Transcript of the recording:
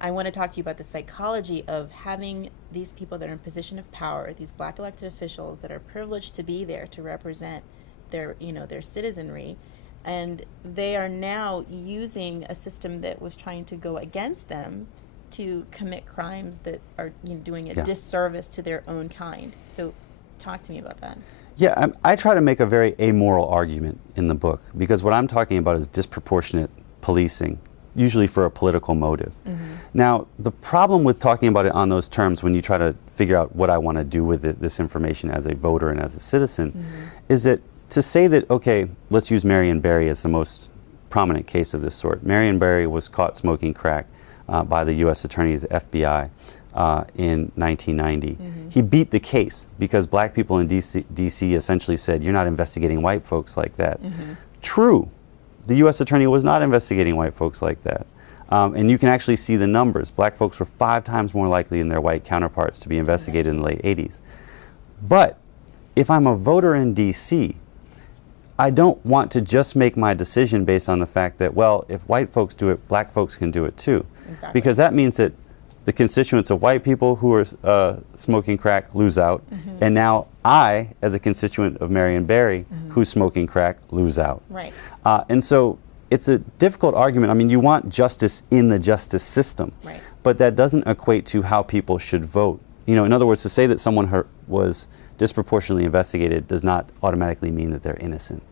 I want to talk to you about the psychology of having these people that are in position of power, these black elected officials that are privileged to be there to represent their, their citizenry, and they are now using a system that was trying to go against them to commit crimes that are doing a disservice to their own kind. So talk to me about that. Yeah, I try to make a very amoral argument in the book, because what I'm talking about is disproportionate policing, usually for a political motive. Now, the problem with talking about it on those terms, when you try to figure out what I want to do with this information as a voter and as a citizen, is that to say that, okay, let's use Mery and Barry as the most prominent case of this sort. Mery and Barry was caught smoking crack by the U.S. Attorney's FBI in 1990. He beat the case because black people in DC essentially said, you're not investigating white folks like that. True, the U.S. Attorney was not investigating white folks like that. And you can actually see the numbers. Black folks were 5 times more likely than their white counterparts to be investigated in the late 80s. But if I'm a voter in DC, I don't want to just make my decision based on the fact that, well, if white folks do it, black folks can do it too. Exactly. Because that means that the constituents of white people who are smoking crack lose out, and now I, as a constituent of Mery and Barry, who's smoking crack, lose out. Right. And so it's a difficult argument. I mean, you want justice in the justice system, Right. but that doesn't equate to how people should vote. In other words, to say that someone was disproportionately investigated does not automatically mean that they're innocent.